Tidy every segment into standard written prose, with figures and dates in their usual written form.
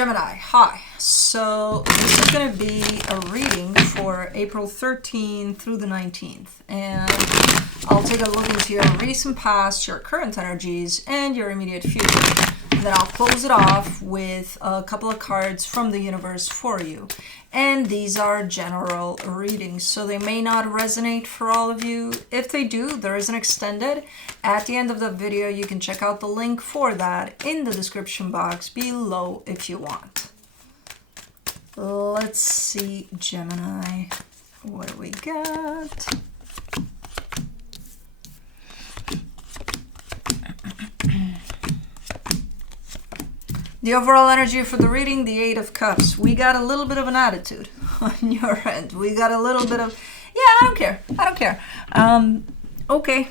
Gemini, hi. So this is going to be a reading for April 13th through the 19th. And I'll take a look into your recent past, your current energies, and your immediate future. And then I'll close it off with a couple of cards from the universe for you. And these are general readings, so they may not resonate for all of you. If they do, there is an extended. At the end of the video, you can check out the link for that in the description box below if you want. Let's see, Gemini, what do we got? The overall energy for the reading, the Eight of Cups. We got a little bit of an attitude on your end. We got a little bit of, yeah, I don't care. I don't care. Okay.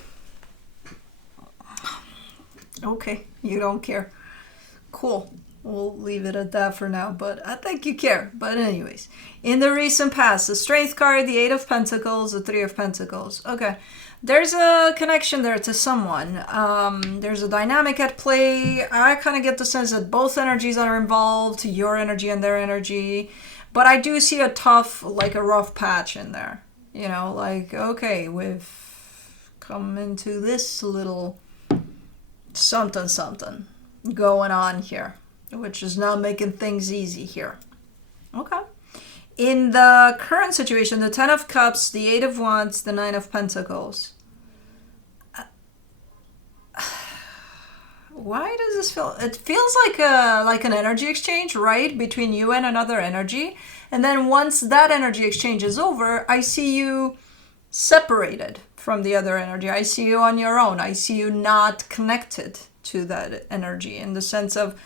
Okay, you don't care. Cool. We'll leave it at that for now, but I think you care. But anyways, in the recent past, the Strength card, the Eight of Pentacles, the Three of Pentacles. Okay. There's a connection there to someone. There's a dynamic at play. I kind of get the sense that both energies are involved, your energy and their energy. But I do see a tough, like a rough patch in there. You know, like, okay, we've come into this little something going on here, which is not making things easy here. Okay. In the current situation, the Ten of Cups, the Eight of Wands, the Nine of Pentacles. Why does this feel? It feels like an energy exchange, right? Between you and another energy. And then once that energy exchange is over, I see you separated from the other energy. I see you on your own. I see you not connected to that energy in the sense of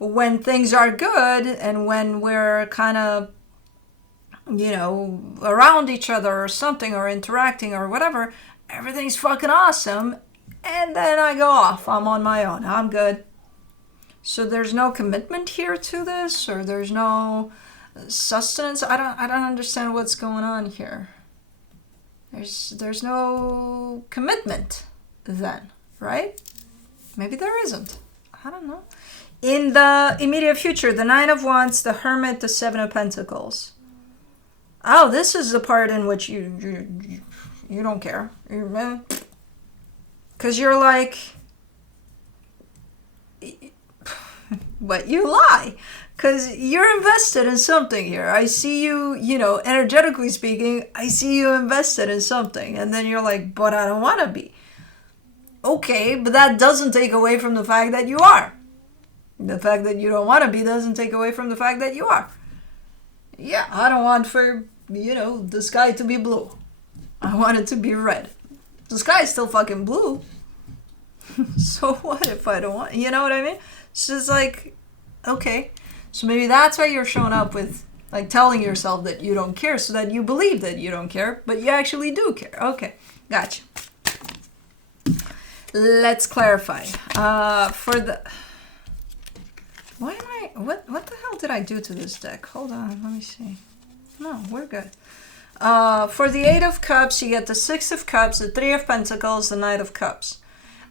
when things are good and when we're kind of, you know, around each other or something or interacting or whatever, everything's fucking awesome. And then I go off. I'm on my own. I'm good. So there's no commitment here to this, or there's no sustenance. I don't understand what's going on here. There's no commitment then, right? Maybe there isn't. I don't know. In the immediate future, the Nine of Wands, the Hermit, the Seven of Pentacles. Oh, this is the part in which you don't care. Because you're like, but you lie. Because you're invested in something here. I see you, you know, energetically speaking, I see you invested in something. And then you're like, but I don't want to be. Okay, but that doesn't take away from the fact that you are. The fact that you don't want to be doesn't take away from the fact that you are. Yeah, I don't want for, you know, the sky to be blue. I want it to be red. The sky is still fucking blue. So what if I don't want, you know what I mean? It's just like, okay. So maybe that's why you're showing up with, like, telling yourself that you don't care so that you believe that you don't care, but you actually do care. Okay, gotcha. Let's clarify. For the... Why am I... What the hell did I do to this deck? Hold on, let me see. No, we're good. For the Eight of Cups, you get the Six of Cups, the Three of Pentacles, the Knight of Cups.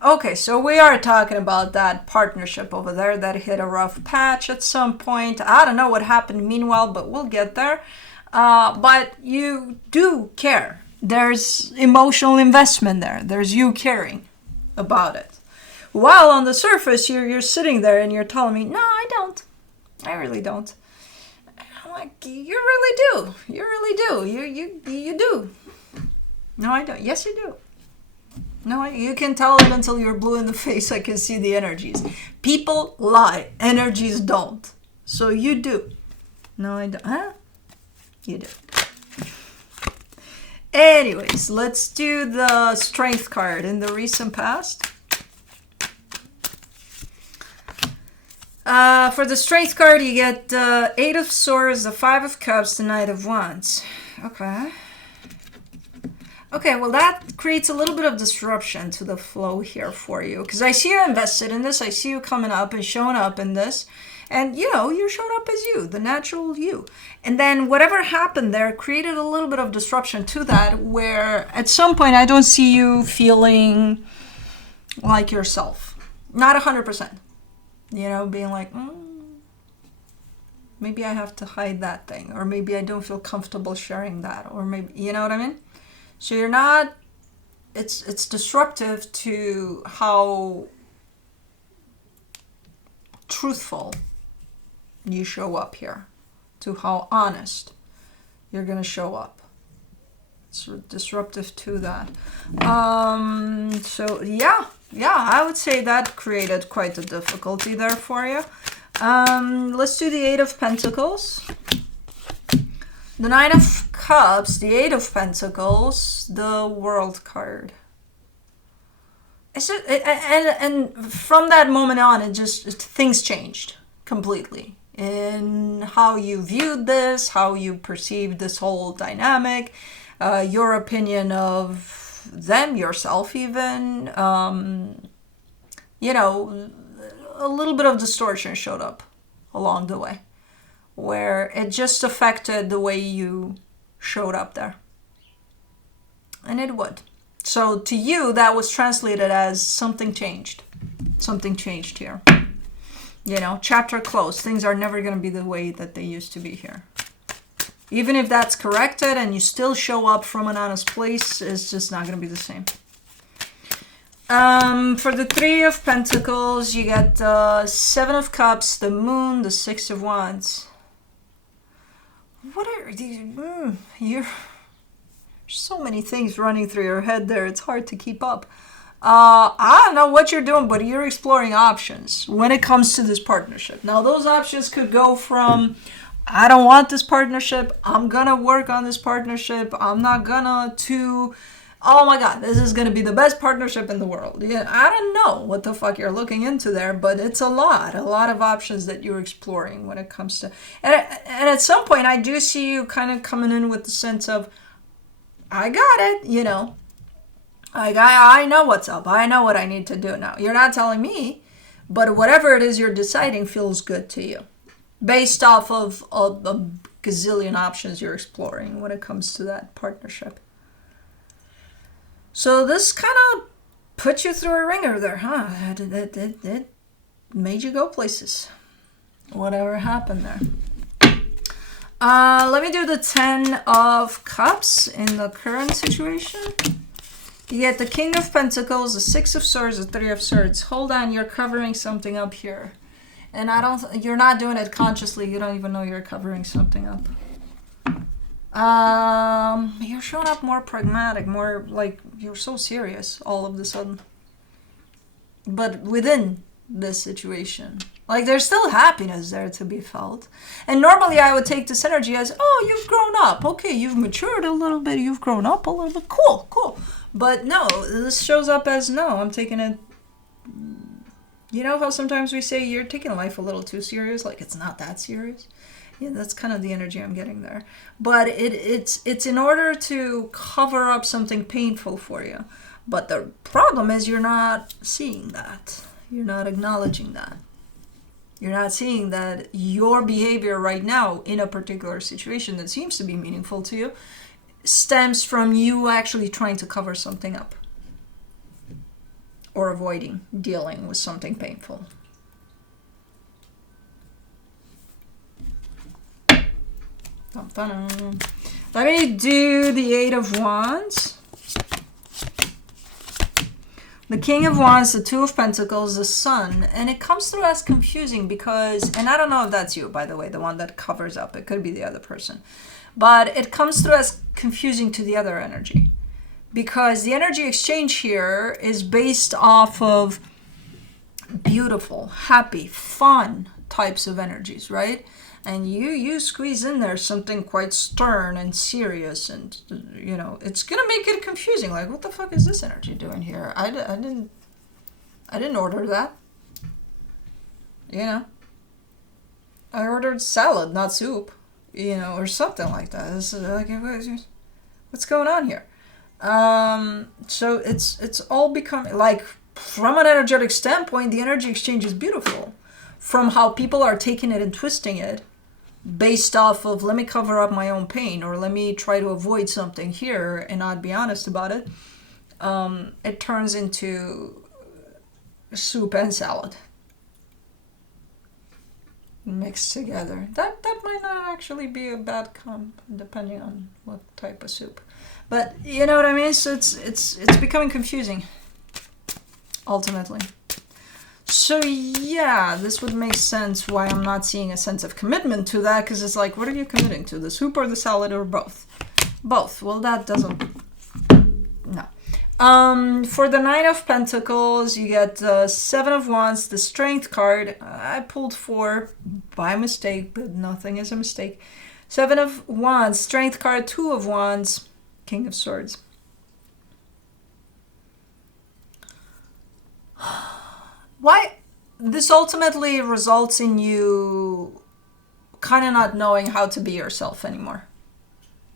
Okay, so we are talking about that partnership over there that hit a rough patch at some point. I don't know what happened meanwhile, but we'll get there. But you do care. There's emotional investment there. There's you caring about it. While on the surface, you're sitting there and you're telling me, no, I don't. I really don't. I'm like, you really do. You really do. You do. No, I don't. Yes, you do. No, you can tell it until you're blue in the face. I can see the energies. People lie. Energies don't. So you do. No, I don't. Huh? You do. Anyways, let's do the Strength card in the recent past. For the Strength card, you get the Eight of Swords, the Five of Cups, the Knight of Wands. Okay. Okay, well, that creates a little bit of disruption to the flow here for you. Because I see you invested in this. I see you coming up and showing up in this. And, you know, you showed up as you, the natural you. And then whatever happened there created a little bit of disruption to that, where at some point I don't see you feeling like yourself. Not 100%. You know, being like, maybe I have to hide that thing, or maybe I don't feel comfortable sharing that, or maybe, you know what I mean? So you're not, it's disruptive to how truthful you show up here, to how honest you're going to show up. It's disruptive to that. So yeah, I would say that created quite a difficulty there for you. Let's do the Eight of Pentacles. The Nine of Cups, the Eight of Pentacles, the World card. And from that moment on, things changed completely in how you viewed this, how you perceived this whole dynamic, your opinion of them, yourself even. You know, a little bit of distortion showed up along the way, where it just affected the way you showed up there. And it would. So to you, that was translated as something changed. Something changed here. You know, chapter closed. Things are never going to be the way that they used to be here. Even if that's corrected and you still show up from an honest place, it's just not going to be the same. For the Three of Pentacles, you get the Seven of Cups, the Moon, the Six of Wands. What are these? You're... So many things running through your head there. It's hard to keep up. I don't know what you're doing, but you're exploring options when it comes to this partnership. Now, those options could go from, I don't want this partnership, I'm gonna work on this partnership, I'm not gonna, to, oh my God, this is gonna be the best partnership in the world. Yeah, I don't know what the fuck you're looking into there, but it's a lot of options that you're exploring when it comes to, and at some point, I do see you kind of coming in with the sense of, I got it, you know. I know what's up. I know what I need to do now. You're not telling me, but whatever it is you're deciding feels good to you. Based off of a gazillion options you're exploring when it comes to that partnership. So this kind of put you through a ringer there, huh? It made you go places. Whatever happened there. Let me do the Ten of Cups in the current situation. You get the King of Pentacles, the Six of Swords, the Three of Swords. Hold on, you're covering something up here. And you're not doing it consciously. You don't even know you're covering something up. You're showing up more pragmatic, more like you're so serious all of a sudden. But within this situation. Like, there's still happiness there to be felt. And normally I would take this energy as, oh, you've grown up. Okay, you've matured a little bit. You've grown up a little bit. Cool. But no, this shows up as, no, I'm taking it. You know how sometimes we say you're taking life a little too serious? Like, it's not that serious. Yeah, that's kind of the energy I'm getting there. But it's in order to cover up something painful for you. But the problem is you're not seeing that. You're not acknowledging that. You're not seeing that your behavior right now in a particular situation that seems to be meaningful to you stems from you actually trying to cover something up or avoiding dealing with something painful. Dun-dun-dun. Let me do the Eight of Wands. The King of Wands, the Two of Pentacles, the Sun. And it comes through as confusing because, and I don't know if that's you, by the way, the one that covers up. It could be the other person. But it comes through as confusing to the other energy. Because the energy exchange here is based off of beautiful, happy, fun types of energies, right? And you squeeze in there something quite stern and serious, and you know it's gonna make it confusing. Like, what the fuck is this energy doing here? I didn't order that. You know, I ordered salad, not soup. You know, or something like that. This is like, what's going on here? So it's all becoming like, from an energetic standpoint, the energy exchange is beautiful. From how people are taking it and twisting it based off of, let me cover up my own pain, or let me try to avoid something here and not be honest about it, it turns into soup and salad. mixed together. That might not actually be a bad comp, depending on what type of soup. But you know what I mean? So it's becoming confusing, ultimately. So yeah, this would make sense why I'm not seeing a sense of commitment to that, because it's like, what are you committing to? The soup or the salad or both? Both. Well, that doesn't... No. For the Nine of Pentacles, you get the Seven of Wands, the Strength card. I pulled 4 by mistake, but nothing is a mistake. Seven of Wands, Strength card, Two of Wands, King of Swords. Why? This ultimately results in you kind of not knowing how to be yourself anymore.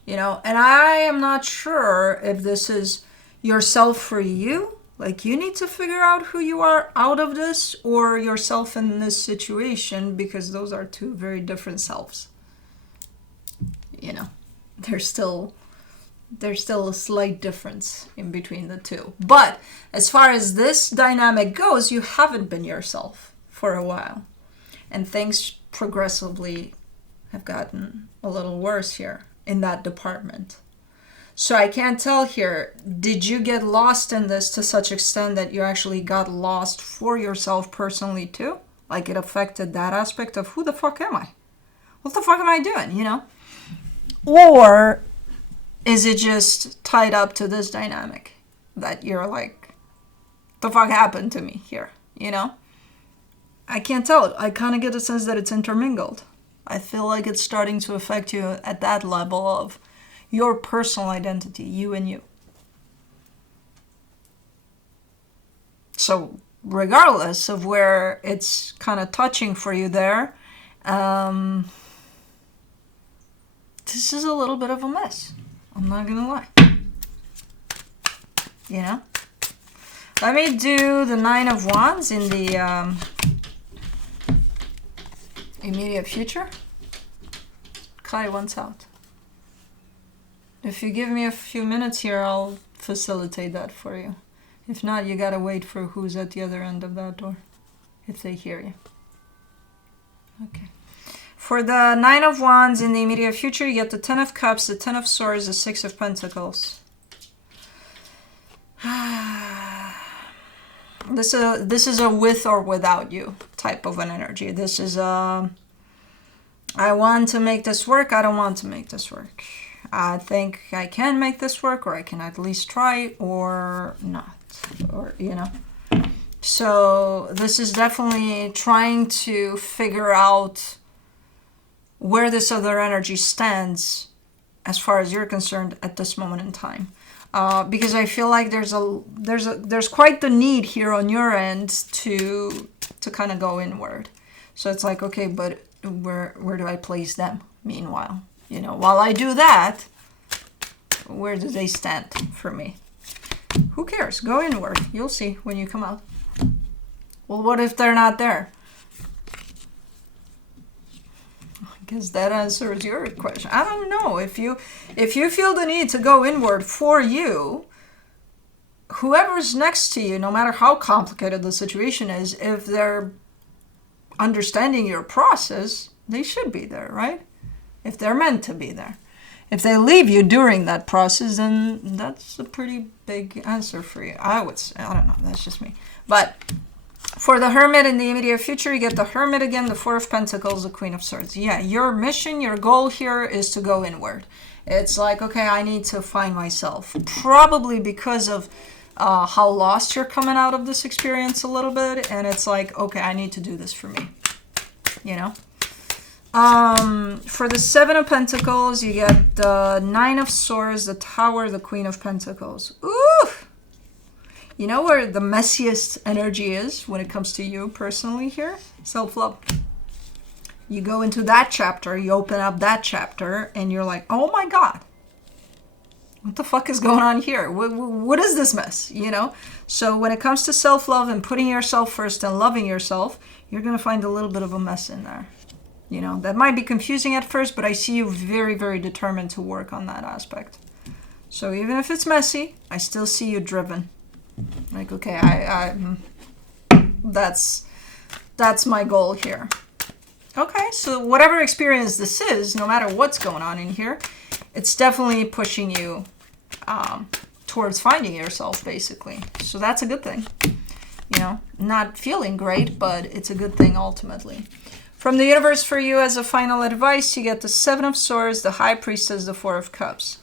You know, and I am not sure if this is yourself for you, like you need to figure out who you are out of this, or yourself in this situation, because those are two very different selves. You know, there's still a slight difference in between the two. But as far as this dynamic goes, you haven't been yourself for a while, and things progressively have gotten a little worse here in that department. So I can't tell here, did you get lost in this to such extent that you actually got lost for yourself personally too? Like it affected that aspect of who the fuck am I? What the fuck am I doing, you know? Or is it just tied up to this dynamic that you're like, the fuck happened to me here, you know? I can't tell. I kind of get a sense that it's intermingled. I feel like it's starting to affect you at that level of your personal identity, you and you. So regardless of where it's kind of touching for you there, this is a little bit of a mess. I'm not gonna lie. You know? Let me do the Nine of Wands in the immediate future. Kai wants out. If you give me a few minutes here, I'll facilitate that for you. If not, you gotta wait for who's at the other end of that door, if they hear you. Okay. For the Nine of Wands in the immediate future, you get the Ten of Cups, the Ten of Swords, the Six of Pentacles. This is a with or without you type of an energy. This is a, I want to make this work, I don't want to make this work. I think I can make this work, or I can at least try, or not, or, you know. So this is definitely trying to figure out where this other energy stands as far as you're concerned at this moment in time. Because I feel like there's quite the need here on your end to kind of go inward. So it's like, okay, but where do I place them meanwhile? You know, while I do that, where do they stand for me? Who cares? Go inward. You'll see when you come out. Well, what if they're not there? I guess that answers your question. I don't know. If you feel the need to go inward for you, whoever's next to you, no matter how complicated the situation is, if they're understanding your process, they should be there, right? If they're meant to be there. If they leave you during that process, then that's a pretty big answer for you. I would say, I don't know, that's just me. But for the Hermit in the immediate future, you get the Hermit again, the Four of Pentacles, the Queen of Swords. Yeah, your mission, your goal here is to go inward. It's like, okay, I need to find myself. Probably because of how lost you're coming out of this experience a little bit. And it's like, okay, I need to do this for me. You know? For the Seven of Pentacles, you get the Nine of Swords, the Tower, the Queen of Pentacles. Ooh! You know where the messiest energy is when it comes to you personally here? Self-love. You go into that chapter, you open up that chapter, and you're like, oh my God, what the fuck is going on here? What is this mess, you know? So when it comes to self-love and putting yourself first and loving yourself, you're going to find a little bit of a mess in there. You know, that might be confusing at first, but I see you very, very determined to work on that aspect. So even if it's messy, I still see you driven. Like, okay, that's my goal here. Okay, so whatever experience this is, no matter what's going on in here, it's definitely pushing you towards finding yourself, basically. So that's a good thing. You know, not feeling great, but it's a good thing ultimately. From the universe for you as a final advice, you get the Seven of Swords, the High Priestess, the Four of Cups.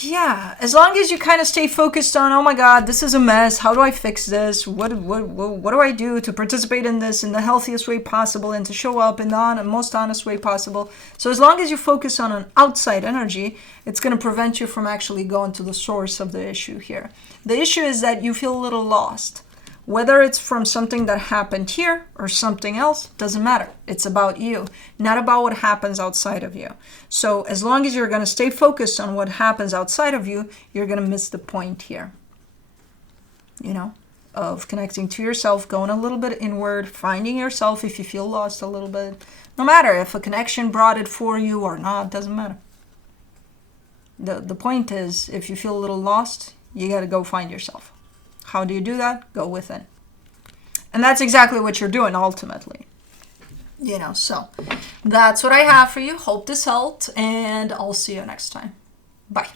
Yeah, as long as you kind of stay focused on, oh my God, this is a mess. How do I fix this? What do I do to participate in this in the healthiest way possible and to show up in the most honest way possible? So as long as you focus on an outside energy, it's going to prevent you from actually going to the source of the issue here. The issue is that you feel a little lost. Whether it's from something that happened here or something else, doesn't matter. It's about you, not about what happens outside of you. So as long as you're going to stay focused on what happens outside of you, you're going to miss the point here, you know, of connecting to yourself, going a little bit inward, finding yourself if you feel lost a little bit. No matter if a connection brought it for you or not, doesn't matter. The point is, if you feel a little lost, you got to go find yourself. How do you do that? Go within. And that's exactly what you're doing ultimately. You know, so that's what I have for you. Hope this helped, and I'll see you next time. Bye.